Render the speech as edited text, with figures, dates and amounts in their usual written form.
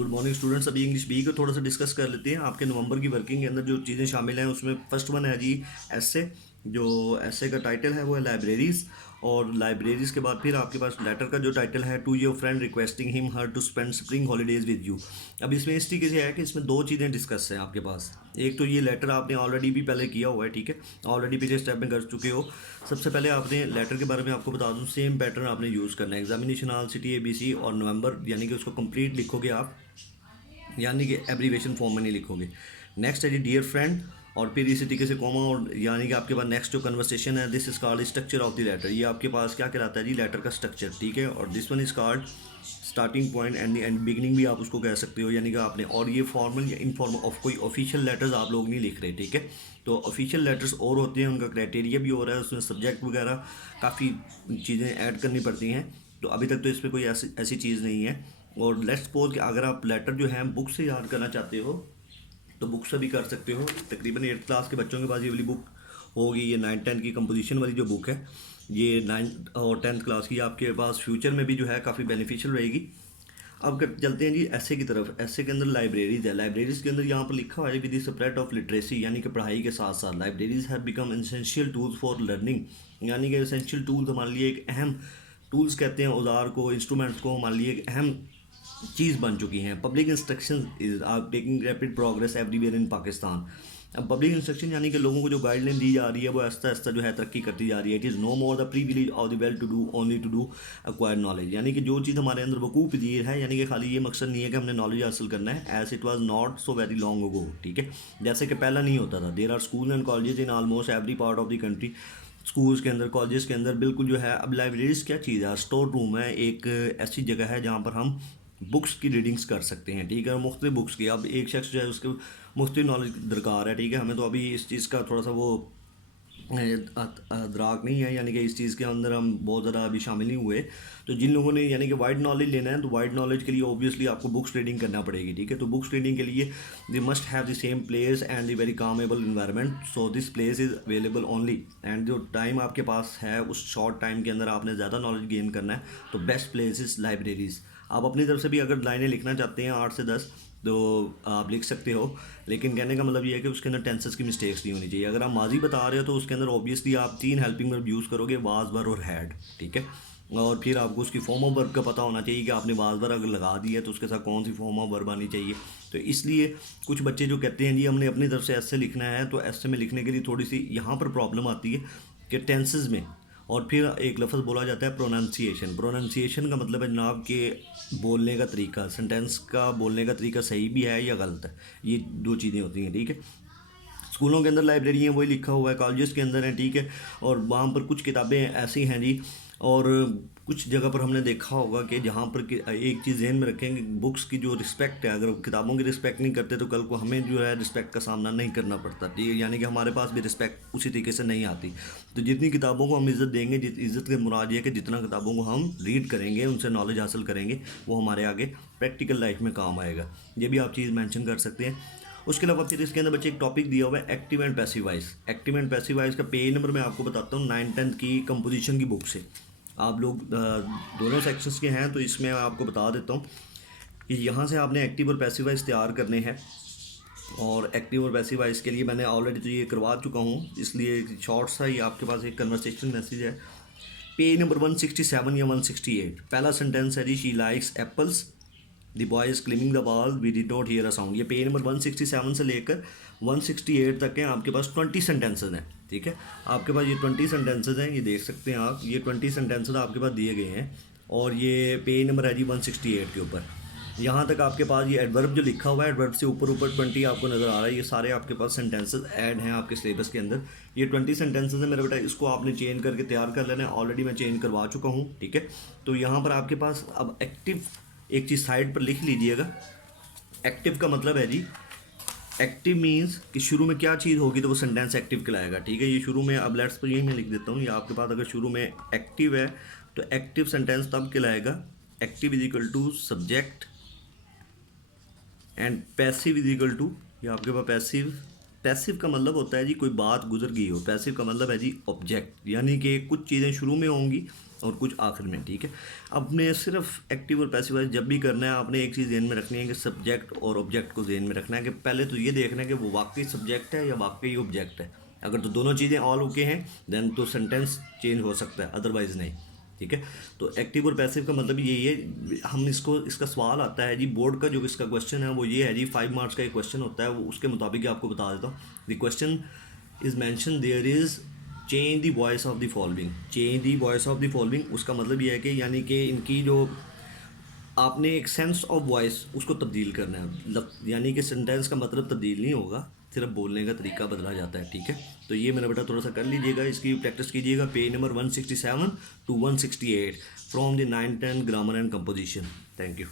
Good morning students. अभी English B को थोड़ा सा डिस्कस कर लेते हैं। आपके नवंबर की वर्किंग के अंदर जो चीज़ें शामिल हैं उसमें फर्स्ट वन है जी एसए। जो एसए का टाइटल है वो है लाइब्रेरीज। और लाइब्रेरीज के बाद फिर आपके पास लेटर का जो टाइटल है to your friend requesting him her to spend spring holidays with you. अब इसमें इस तरीके से है कि इसमें दो चीज़ें डिस्कस हैं आपके पास। एक तो ये लेटर आपने ऑलरेडी भी पहले किया हुआ है, ठीक है, ऑलरेडी पिछले स्टेप में कर चुके हो। सबसे पहले आपने लेटर के बारे में आपको बता दूं, सेम पैटर्न आपने यूज़ करना है। एग्जामिनेशन ऑल सिटी एबीसी और नवंबर यानी कि उसको कंप्लीट लिखोगे आप, यानी कि एब्रीवेशन फॉर्म में नहीं लिखोगे। नेक्स्ट है जी डियर फ्रेंड, और फिर इसी तरीके से कॉमा, और यानी कि आपके पास नेक्स्ट जो कन्वर्सेशन है this is called structure of the letter. ये आपके पास क्या कहलाता है जी, लेटर का स्ट्रक्चर, ठीक है। और this one is called starting point and the end beginning भी आप उसको कह सकते हो, यानी कि आपने, और ये फॉर्मल या इनफॉर्मल ऑफ कोई ऑफिशियल लेटर्स आप लोग नहीं लिख रहे, ठीक है। तो ऑफिशियल लेटर्स और होते हैं, उनका क्राइटेरिया भी हो रहा है, उसमें सब्जेक्ट वगैरह काफ़ी चीज़ें ऐड करनी पड़ती हैं। तो अभी तक तो इस पर कोई ऐसी ऐसी चीज़ नहीं है। और लेट्स सपोज कि अगर आप लेटर जो है बुक से याद करना चाहते हो तो बुक से भी कर सकते हो। तकरीबन 8th क्लास के बच्चों के पास ये वाली बुक होगी। ये 9th-10th की कंपोजिशन वाली जो बुक है, ये 9th और 10th क्लास की आपके पास फ्यूचर में भी जो है काफ़ी बेनिफिशियल रहेगी। अब चलते हैं जी ऐसे की तरफ। ऐसे के अंदर लाइब्रेरीज है। लाइब्रेरीज के अंदर यहाँ पर लिखा हुआ है with the spread of literacy, यानी कि पढ़ाई के साथ साथ libraries have become essential tools for learning. यानी कि एसेंशियल टूल्स हमारे लिए एक अहम टूल्स कहते हैं, औजार को, इंस्ट्रूमेंट्स को, हमारे लिए एक अहम चीज़ बन चुकी हैं। Public instruction is are taking rapid progress everywhere in Pakistan. अब पब्लिक इंस्ट्रक्शन यानी कि लोगों को जो गाइडलाइन दी जा रही है वो आस्ता आस्ता जो है तरक्की करती जा रही है। It is no more the privilege of the well to do only to do acquire knowledge, यानी कि जो चीज़ हमारे अंदर वकूफ़ पजीर है, यानी कि खाली ये मकसद नहीं है कि हमने नॉलेज हासिल करना है, as it was not so very long ago, ठीक है। जैसे कि पहला नहीं होता था। There are school and college in almost every part of the country. Schools के अंदर, कॉलेजेस के अंदर बिल्कुल जो है। अब लाइब्रेरीज क्या चीज़ है, स्टोर रूम है, एक ऐसी जगह है जहाँ पर हम बुक्स की रीडिंग्स कर सकते हैं, ठीक है। और मुख्तलिफ बुक्स की, अब एक शख्स जो है उसके मुख्तलिफ नॉलेज दरकार है, ठीक है। हमें तो अभी इस चीज़ का थोड़ा सा वो अदराक नहीं है, यानी कि इस चीज़ के अंदर हम बहुत ज़्यादा अभी शामिल नहीं हुए। तो जिन लोगों ने यानी कि वाइड नॉलेज लेना है, तो वाइड नॉलेज के लिए ऑब्वियसली आपको बुक्स रीडिंग करना पड़ेगी, ठीक है। तो बुक्स रीडिंग के लिए they must have the same place and the very comfortable environment, so this place is available only. And जो टाइम आपके पास है उस शॉर्ट टाइम के अंदर आपने ज़्यादा नॉलेज गेन करना है, तो बेस्ट प्लेस इज़ लाइब्रेरीज़। आप अपनी तरफ से भी अगर लाइनें लिखना चाहते हैं 8 से 10 तो आप लिख सकते हो, लेकिन कहने का मतलब ये है कि उसके अंदर टेंसेस की मिस्टेक्स नहीं होनी चाहिए। अगर आप माजी बता रहे हो तो उसके अंदर ऑब्वियसली आप 3 हेल्पिंग वर्ब यूज़ करोगे, वाज, वर और हैड, ठीक है। और फिर आपको उसकी फॉर्म ऑफ वर्ब का पता होना चाहिए कि आपने वाज वर अगर लगा दी है तो उसके साथ कौन सी फॉर्म ऑफ वर्ब आनी चाहिए। तो इसलिए कुछ बच्चे जो कहते हैं जी हमने अपनी तरफ से ऐसे लिखना है, तो ऐसे में लिखने के लिए थोड़ी सी यहाँ पर प्रॉब्लम आती है कि टेंसेस में। और फिर एक लफ्ज़ बोला जाता है प्रोनाउंसिएशन। प्रोनाउंसिएशन का मतलब है जनाब के बोलने का तरीका, सेंटेंस का बोलने का तरीका सही भी है या गलत है, ये दो चीज़ें होती हैं, ठीक है। स्कूलों के अंदर लाइब्रेरी हैं, वही लिखा हुआ है, कॉलेजेस के अंदर हैं, ठीक है। और वहाँ पर कुछ किताबें ऐसी हैं जी, और कुछ जगह पर हमने देखा होगा कि जहाँ पर एक चीज़ ज़हन में रखेंगे, बुक्स की जो रिस्पेक्ट है, अगर किताबों की रिस्पेक्ट नहीं करते तो कल को हमें जो है रिस्पेक्ट का सामना नहीं करना पड़ता, ठीक है। यानी कि हमारे पास भी रिस्पेक्ट उसी तरीके से नहीं आती। तो जितनी किताबों को हम इज़्ज़त देंगे, जित इज़्ज़त के मुराद ये है कि जितना किताबों को हम रीड करेंगे, उनसे नॉलेज हासिल करेंगे, वो हमारे आगे प्रैक्टिकल लाइफ में काम आएगा। ये भी आप चीज़ मेंशन कर सकते हैं। उसके अलावा फिर इसके अंदर बच्चे एक टॉपिक दिया हुआ है active and passive voice. Active and passive voice का पेज नंबर मैं आपको बताता हूँ 9th-10th की कंपोजिशन की बुक से। आप लोग दोनों सेक्शंस के हैं, तो इसमें मैं आपको बता देता हूँ कि यहाँ से आपने एक्टिव और पैसिव वॉइस तैयार करने हैं। और एक्टिव और पैसिव वॉइस के लिए मैंने ऑलरेडी तो ये करवा चुका हूँ, इसलिए शॉर्ट सा ही आपके पास एक कन्वर्सेशन मैसेज है। पेज नंबर 167 या 168, पहला सेंटेंस है जी she likes apples, the boy is climbing the wall, we did not hear a sound. ये पेज नंबर 167 से लेकर 168 तक हैं, आपके पास 20 सेंटेंसेज हैं, ठीक है। आपके पास ये 20 सेंटेंसेज हैं, ये देख सकते हैं आप, ये 20 सेंटेंसेज आपके पास दिए गए हैं। और ये पेज नंबर है जी 168 के ऊपर। यहाँ तक आपके पास ये एडवर्ब जो लिखा हुआ है, एडवर्ब से ऊपर ऊपर 20 आपको नज़र आ रहा है, ये सारे आपके पास सेंटेंसेस ऐड हैं आपके सिलेबस के अंदर। ये 20 सेंटेंसेस हैं मेरे बेटा, इसको आपने चेंज करके तैयार कर लेना है। ऑलरेडी मैं चेंज करवा चुका हूँ, ठीक है। तो यहाँ पर आपके पास अब एक्टिव एक चीज़ साइड पर लिख लीजिएगा। एक्टिव का मतलब है जी, एक्टिव मीन्स कि शुरू में क्या चीज़ होगी तो वो सेंटेंस एक्टिव कहलाएगा, ठीक है। ये शुरू में, अब लेट्स पर यही मैं लिख देता हूँ, ये आपके पास अगर शुरू में एक्टिव है तो एक्टिव सेंटेंस तब कहलाएगा, active is equal to subject and passive is equal to, ये आपके पास पैसिव पैसिव का मतलब होता है जी कोई बात गुजर गई हो। पैसिव का मतलब है जी ऑब्जेक्ट, यानी कि कुछ चीज़ें शुरू में होंगी और कुछ आखिर में, ठीक है। आपने सिर्फ एक्टिव और पैसिव वॉइस जब भी करना है, आपने एक चीज़ ध्यान में रखनी है कि सब्जेक्ट और ऑब्जेक्ट को ध्यान में रखना है कि पहले तो ये देखना है कि वो वाकई सब्जेक्ट है या वाकई ऑब्जेक्ट है। अगर तो दोनों चीज़ें ऑल ओके हैं देन तो सेंटेंस चेंज हो सकता है, अदरवाइज़ नहीं, ठीक है। तो एक्टिव और पैसिव का मतलब यही है। हम इसका सवाल आता है जी बोर्ड का, जो इसका क्वेश्चन है वो ये है जी, 5 मार्क्स का एक क्वेश्चन होता है, वो उसके मुताबिक आपको बता देता हूँ। The question is mention there is change the voice of the following. Change the voice of the following, उसका मतलब ये है कि यानी कि इनकी जो आपने एक सेंस ऑफ वॉइस उसको तब्दील करना है, यानी कि सेंटेंस का मतलब तब्दील नहीं होगा, सिर्फ बोलने का तरीका बदला जाता है, ठीक है। तो ये मेरा बेटा थोड़ा सा कर लीजिएगा, इसकी प्रैक्टिस कीजिएगा। Page number 167 to 168 from the 9th 10 grammar and composition. Thank you.